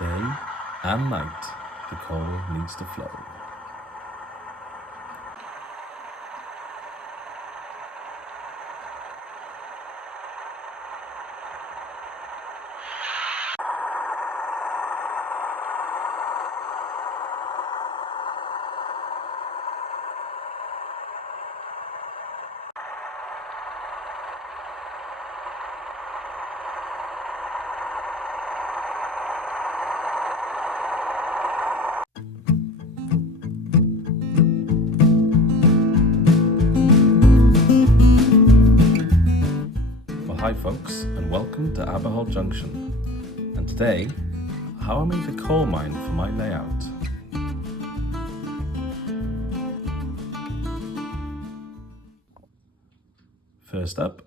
Day and night, the coal needs to flow. Hi folks, and welcome to Aber Halt Junction. And today, how I made the coal mine for my layout. First up,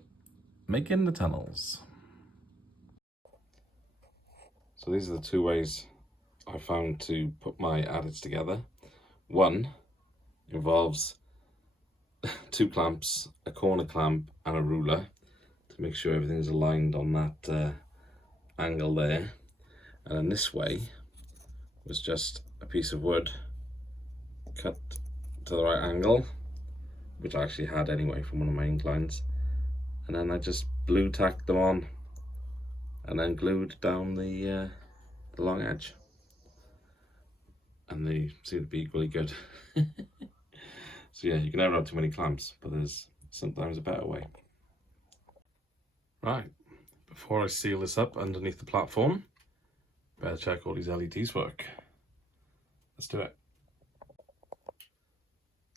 making the tunnels. So these are the two ways I found to put my adits together. One involves 2 clamps, a corner clamp and a ruler, to make sure everything's aligned on that angle there. And then this way was just a piece of wood cut to the right angle, which I actually had anyway from one of my inclines, and then I just blue tacked them on and then glued down the long edge, and they seem to be equally good. So yeah, you can never have too many clamps, but there's sometimes a better way. Right, before I seal this up underneath the platform, better check all these LEDs work. Let's do it.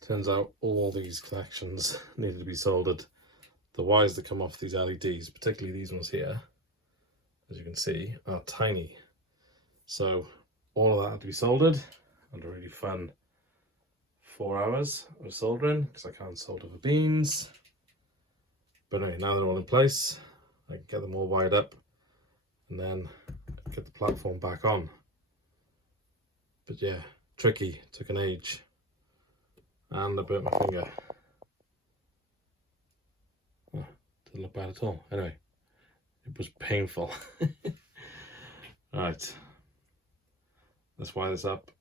Turns out all these connections needed to be soldered. The wires that come off these LEDs, particularly these ones here, as you can see, are tiny. So all of that had to be soldered, and a really fun 4 hours of soldering, because I can't solder the beans. But anyway, now they're all in place, I can get them all wired up and then get the platform back on. But yeah, tricky, took an age, and I burnt my finger. Oh, didn't look bad at all. Anyway, it was painful. Right, let's wire this up,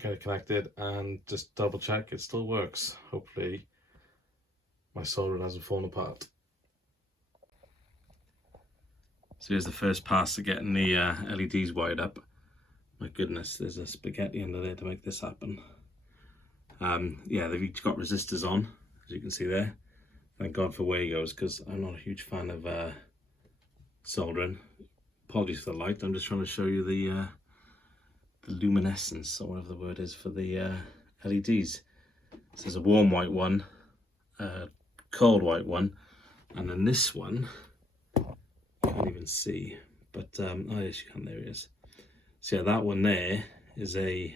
get it connected, and just double check it still works. Hopefully my soldering hasn't fallen apart. So here's the first pass of getting the LEDs wired up. My goodness, there's a spaghetti under there to make this happen. Yeah, they've each got resistors on, as you can see there. Thank God for Wagos, because I'm not a huge fan of soldering. Apologies for the light, I'm just trying to show you the luminescence, or whatever the word is, for the LEDs. So there's a warm white one, a cold white one, and then this one, can't even see, but oh yes you can, there it is. So yeah, that one there is a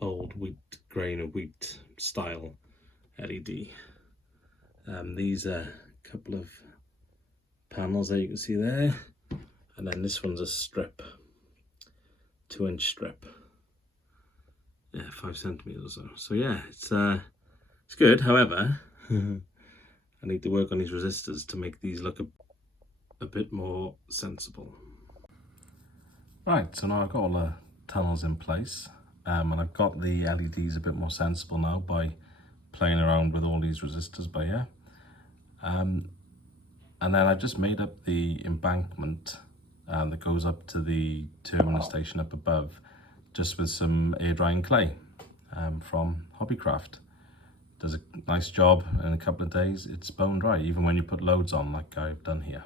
old wheat, grain of wheat style LED. These are a couple of panels there you can see there, and then this one's a strip, 2-inch strip, yeah, 5 centimeters or so. So yeah, it's good. However, I need to work on these resistors to make these look a bit more sensible. Right, so now I've got all the tunnels in place, and I've got the LEDs a bit more sensible now by playing around with all these resistors by ear. And then I've just made up the embankment that goes up to the terminal station up above, just with some air drying clay from Hobbycraft. Does a nice job. In a couple of days it's bone dry, even when you put loads on like I've done here.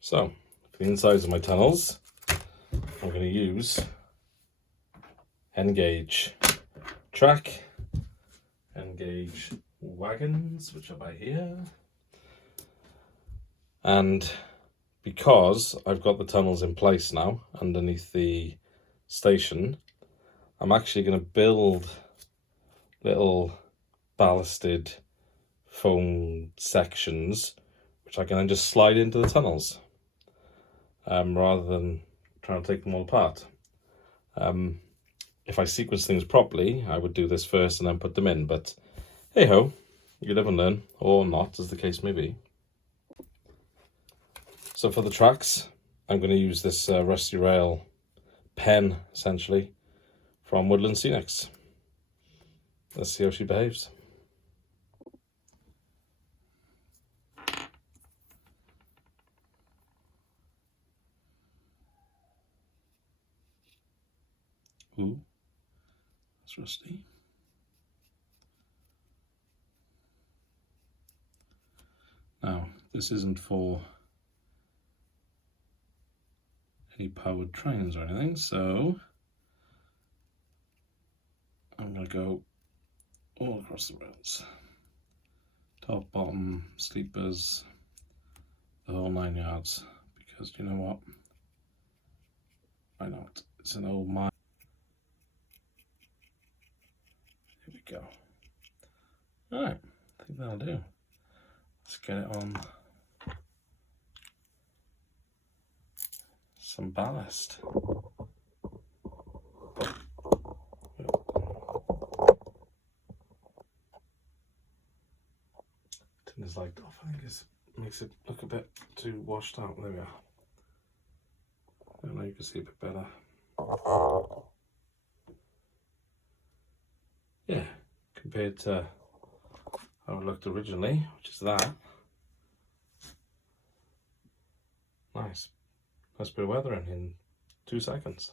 So for the insides of my tunnels, I'm going to use N-gauge track, N-gauge wagons, which are by here. And because I've got the tunnels in place now underneath the station, I'm actually going to build little ballasted foam sections which I can then just slide into the tunnels, rather than trying to take them all apart. If I sequence things properly, I would do this first and then put them in, but hey ho, you live and learn, or not, as the case may be. So for the tracks, I'm going to use this rusty rail pen, essentially, from Woodland Scenics. Let's see how she behaves. Ooh, that's rusty. Now, this isn't for any powered trains or anything, so I'm going to go all across the rails. Top, bottom, sleepers, the whole 9 yards, because you know what? Why not? It's an old mine. Here we go. Alright, I think that'll do. Let's get it on some ballast. Tin is light off, I think it makes it look a bit too washed out. There we are. I don't know, you can see a bit better. Yeah, compared to how it looked originally, which is that. Nice. Nice bit of weathering in 2 seconds.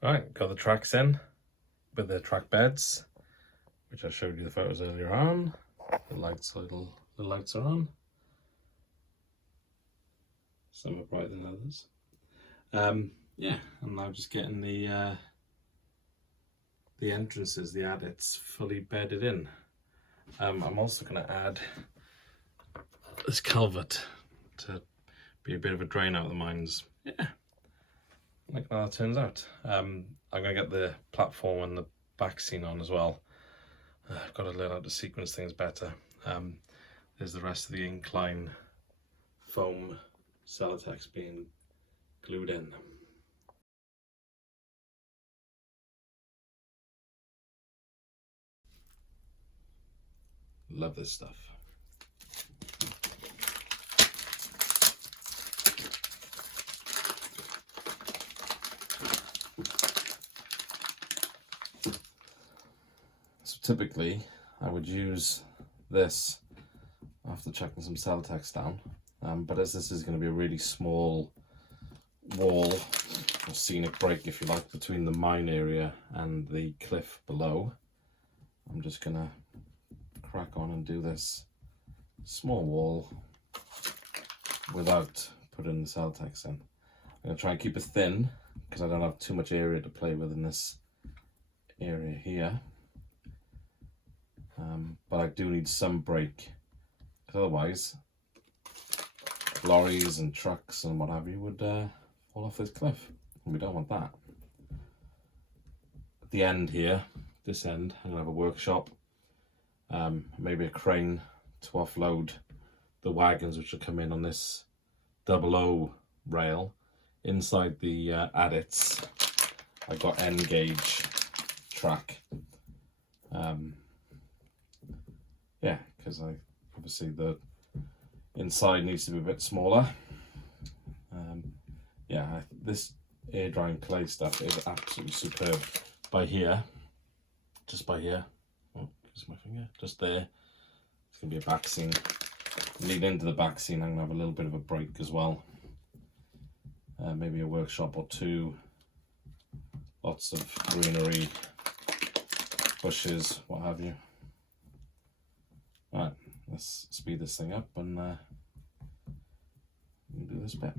Right, got the tracks in with the track beds, which I showed you the photos earlier on. The lights, the lights are on. Some are brighter than others. Yeah, I'm now just getting the entrances, the adits, fully bedded in. I'm also going to add this culvert to be a bit of a drain out of the mines. Yeah, like how that turns out. I'm going to get the platform and the back scene on as well. I've got to learn how to sequence things better. There's the rest of the incline foam Celotex being glued in. Love this stuff. So typically I would use this after chucking some Celotex down, but as this is going to be a really small wall or scenic break, if you like, between the mine area and the cliff below, I'm just going to crack on and do this small wall without putting the Celotex in. I'm going to try and keep it thin because I don't have too much area to play with in this area here, but I do need some break, because otherwise lorries and trucks and what have you would fall off this cliff, and we don't want that. At the end here, this end, I'm going to have a workshop, maybe a crane to offload the wagons which will come in on this 00 rail. Inside the adits, I've got N gauge track. Yeah, because obviously the inside needs to be a bit smaller. Yeah, this air drying clay stuff is absolutely superb. By here, just by here, oh, here's my finger, just there, it's going to be a back seam. Lead into the back seam, I'm going to have a little bit of a break as well. Maybe a workshop or two, lots of greenery, bushes, what have you. Right, let's speed this thing up and do this bit.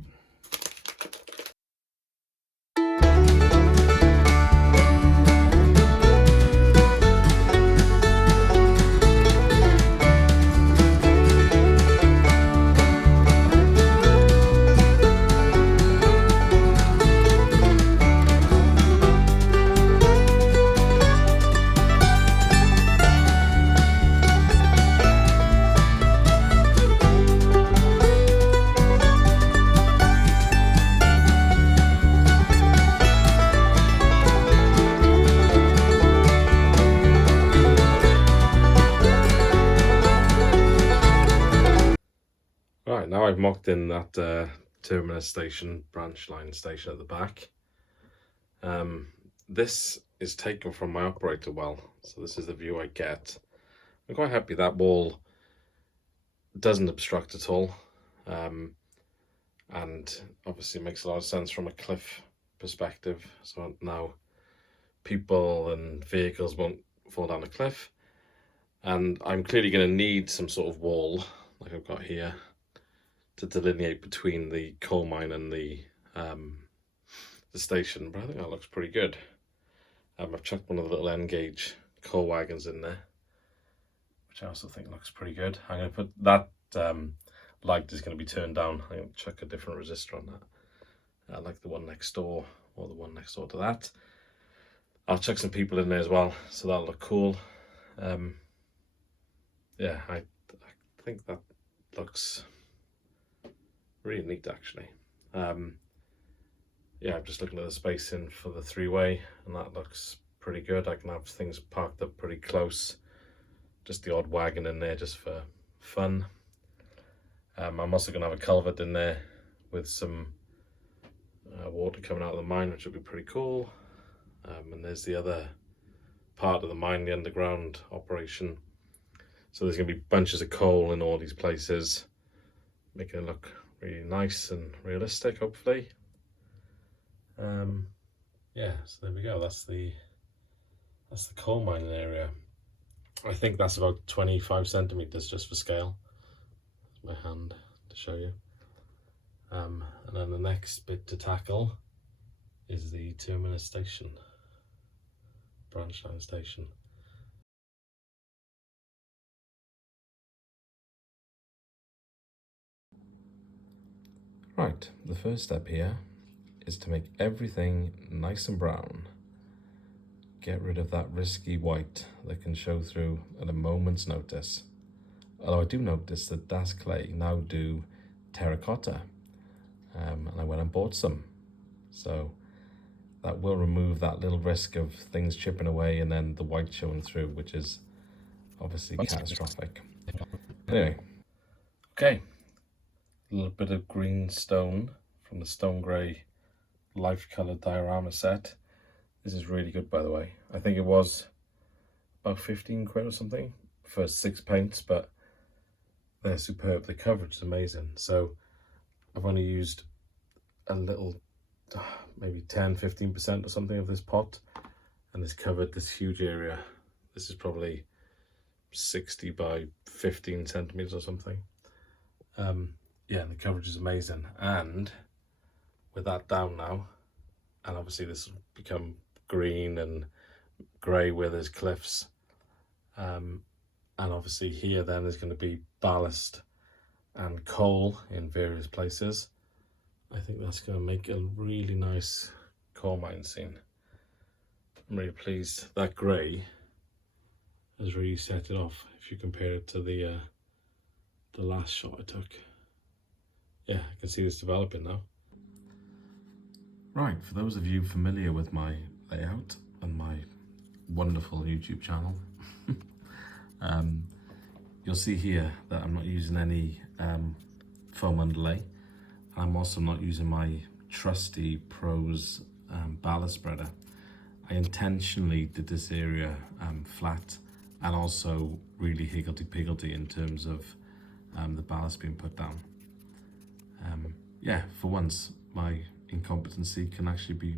I've mocked in that terminus station, branch line station at the back. This is taken from my operator well, so this is the view I get. I'm quite happy that wall doesn't obstruct at all, and obviously makes a lot of sense from a cliff perspective, so now people and vehicles won't fall down a cliff. And I'm clearly going to need some sort of wall like I've got here to delineate between the coal mine and the station, but I think that looks pretty good. I've chucked one of the little N gauge coal wagons in there, which I also think looks pretty good. I'm going to put that light is going to be turned down. I'm going to chuck a different resistor on that, like the one next door or the one next door to that. I'll chuck some people in there as well, so that'll look cool. Yeah, I think that looks really neat actually. Yeah, I'm just looking at the spacing for the three-way, and that looks pretty good. I can have things parked up pretty close, just the odd wagon in there just for fun. I'm also going to have a culvert in there with some water coming out of the mine, which will be pretty cool. And there's the other part of the mine, the underground operation. So there's going to be bunches of coal in all these places, making it look really nice and realistic, hopefully. Yeah, so there we go. That's the coal mining area. I think that's about 25 centimeters just for scale. That's my hand to show you. And then the next bit to tackle is the terminus station, branch line station. Right, the first step here is to make everything nice and brown. Get rid of that risky white that can show through at a moment's notice. Although I do notice that Das Clay now do terracotta, and I went and bought some. So that will remove that little risk of things chipping away and then the white showing through, which is obviously catastrophic. Anyway, okay, a little bit of green stone from the stone grey life colour diorama set. This is really good, by the way. I think it was about 15 quid or something for 6 paints, but they're superb. The coverage is amazing. So I've only used a little, maybe 10-15% or something of this pot, and it's covered this huge area. This is probably 60 by 15 centimeters or something. Yeah, the coverage is amazing. And with that down now, and obviously this will become green and grey where there's cliffs, and obviously here then there's going to be ballast and coal in various places. I think that's going to make a really nice coal mine scene. I'm really pleased. That grey has really set it off if you compare it to the last shot I took. Yeah, I can see this developing now. Right, for those of you familiar with my layout and my wonderful YouTube channel, you'll see here that I'm not using any foam underlay. I'm also not using my trusty Pros ballast spreader. I intentionally did this area flat and also really higgledy-piggledy in terms of the ballast being put down. Yeah, for once, my incompetency can actually be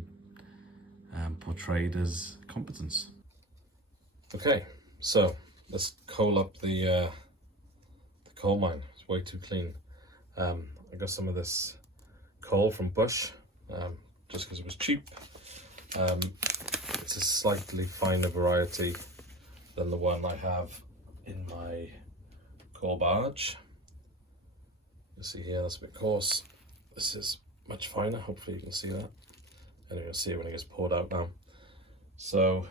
portrayed as competence. Okay, so let's coal up the coal mine. It's way too clean. I got some of this coal from Bush, just because it was cheap. It's a slightly finer variety than the one I have in my coal barge. You see here, that's a bit coarse. This is much finer. Hopefully you can see that. And you'll see it when it gets poured out now. So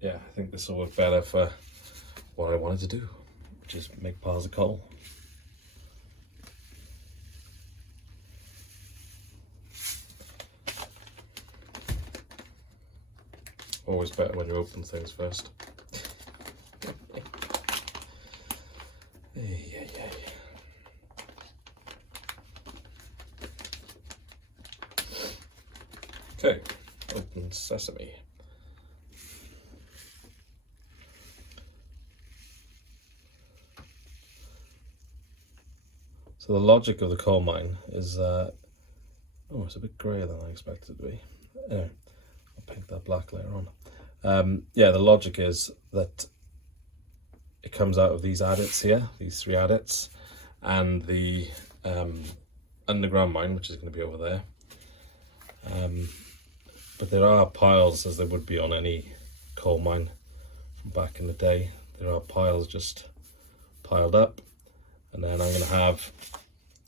yeah, I think this will work better for what I wanted to do, which is make piles of coal. Always better when you open things first. Okay, open sesame. So the logic of the coal mine is, oh, it's a bit greyer than I expected it to be. Anyway, I'll paint that black later on. Yeah, the logic is that it comes out of these adits here, these 3 adits, and the underground mine, which is going to be over there. But there are piles, as there would be on any coal mine from back in the day. There are piles just piled up, and then I'm going to have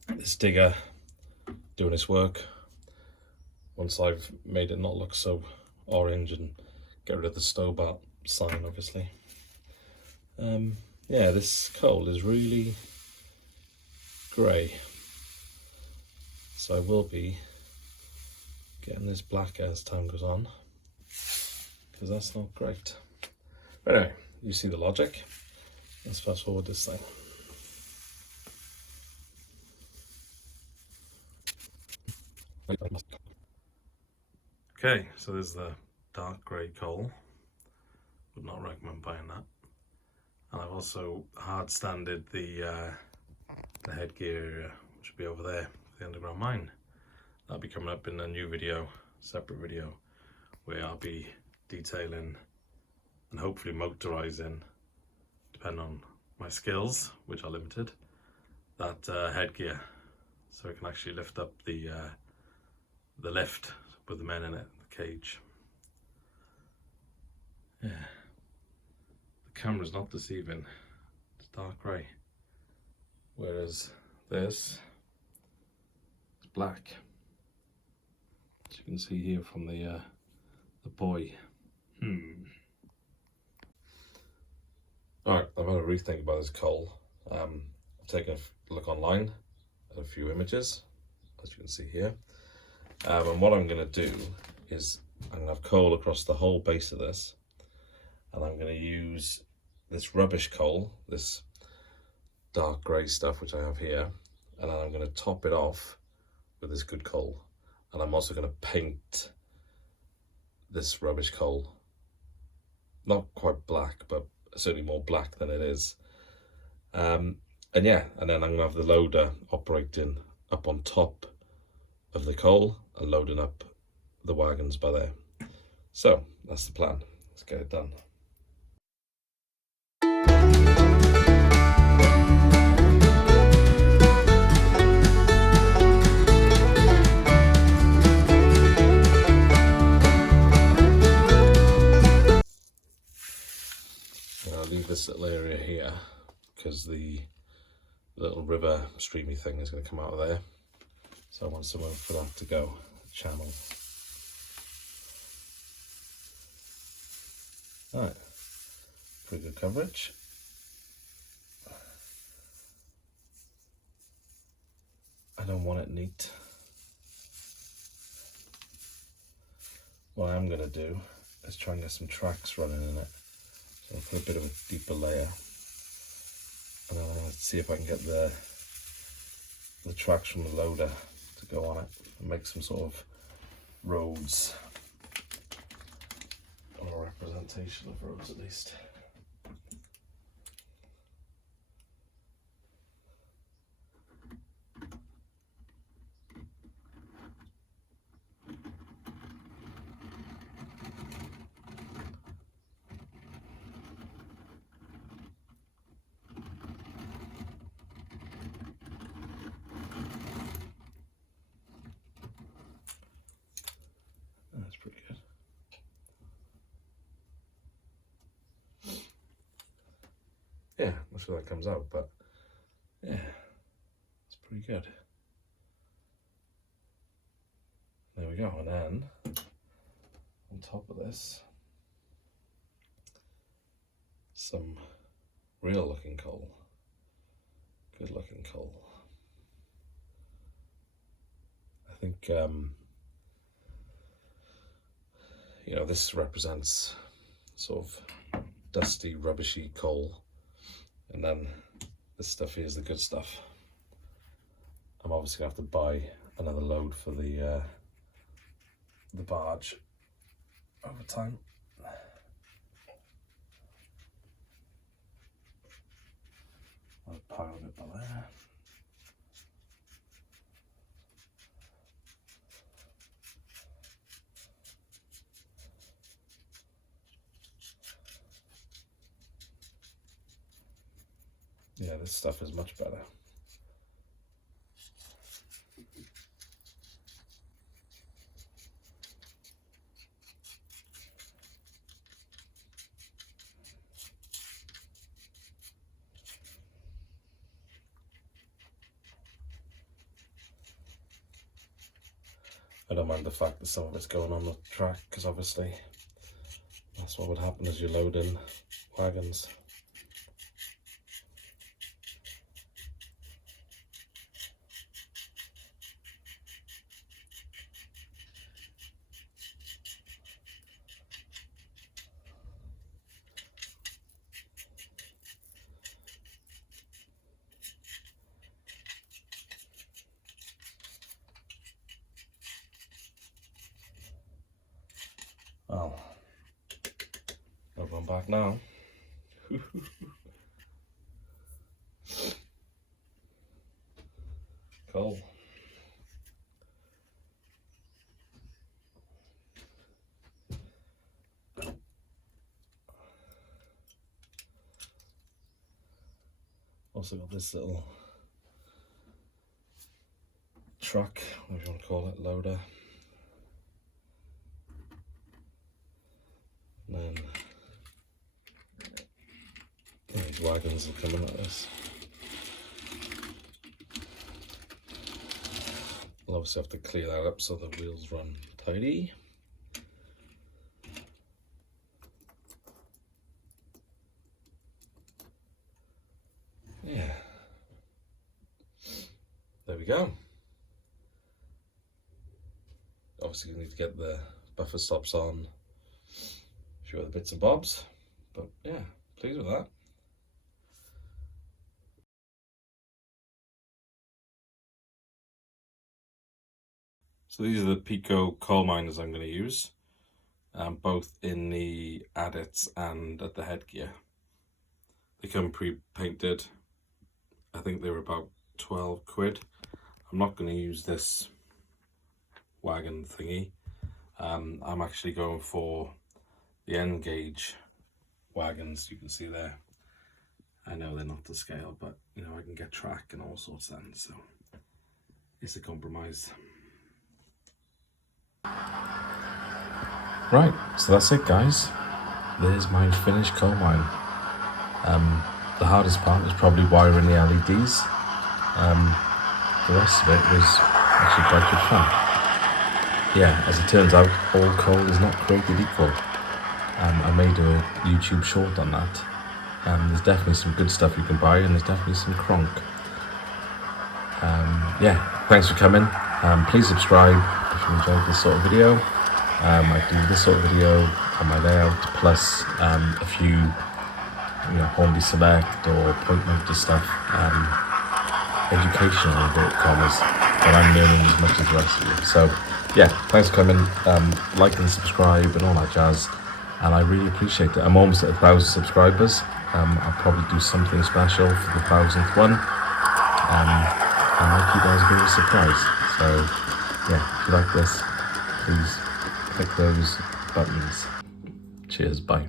this digger doing its work once I've made it not look so orange and get rid of the Stobart sign, obviously. Yeah, this coal is really grey, so I will be getting this blacker as time goes on, because that's not great. But anyway, you see the logic. Let's fast forward this thing. Okay, so there's the dark grey coal. Would not recommend buying that. And I've also hard standed the headgear area, which will be over there, the underground mine. That'll be coming up in a new video, separate video, where I'll be detailing and hopefully motorizing, depending on my skills, which are limited, that headgear, so it can actually lift up the lift with the men in it, the cage. Yeah, the camera's not deceiving, it's dark grey, whereas this is black, as you can see here from the buoy. Alright, I've had a rethink about this coal. I've taken a look online at a few images, as you can see here. And what I'm going to do is I'm going to have coal across the whole base of this, and I'm going to use this rubbish coal, this dark grey stuff which I have here, and then I'm going to top it off with this good coal. And I'm also going to paint this rubbish coal, not quite black, but certainly more black than it is. And yeah, and then I'm going to have the loader operating up on top of the coal and loading up the wagons by there. So that's the plan. Let's get it done. I'll leave this little area here because the little river streamy thing is going to come out of there, so I want somewhere for that to go, a channel. Alright, pretty good coverage. I don't want it neat. What I'm going to do is try and get some tracks running in it. So I'll put a bit of a deeper layer, and then I'll see if I can get the tracks from the loader to go on it and make some sort of roads, or a representation of roads at least. That's pretty good. Yeah, not sure that comes out, but yeah, it's pretty good. There we go, and then on top of this, some real looking coal, good looking coal. I think, you know, this represents sort of dusty, rubbishy coal, and then this stuff here is the good stuff. I'm obviously going to have to buy another load for the the barge over time. I'll pile it by there. Yeah, this stuff is much better. I don't mind the fact that some of it's going on the track, because obviously that's what would happen as you load in wagons. Oh, I'll run back now. Cool. Also got this little truck, whatever you want to call it, loader. And then these wagons are coming at us. We'll obviously have to clear that up so the wheels run tidy. Yeah. There we go. Obviously you need to get the buffer stops on, a few other bits and bobs, but yeah, pleased with that. So these are the Pico coal miners I'm going to use, both in the adits and at the headgear. They come pre-painted. I think they were about 12 quid. I'm not going to use this wagon thingy. I'm actually going for the end gauge wagons you can see there. I know they're not to scale, but you know, I can get track and all sorts then, so it's a compromise. Right, so that's it guys. There's my finished coal mine. The hardest part was probably wiring the LEDs. The rest of it was actually quite good fun. Yeah, as it turns out, all coal is not created equal. I made a YouTube short on that. There's definitely some good stuff you can buy, and there's definitely some cronk. Yeah, thanks for coming. Please subscribe if you enjoyed this sort of video. I do this sort of video on my layout, plus a few Hornby Select or point motor stuff, educational inverted commas, but I'm learning as much as the rest of you. So yeah, thanks for coming, like and subscribe and all that jazz, and I really appreciate it. I'm almost at 1,000 subscribers. I'll probably do something special for the 1,000th one, and make you guys a bit of a surprise. So yeah, if you like this, please click those buttons. Cheers, bye.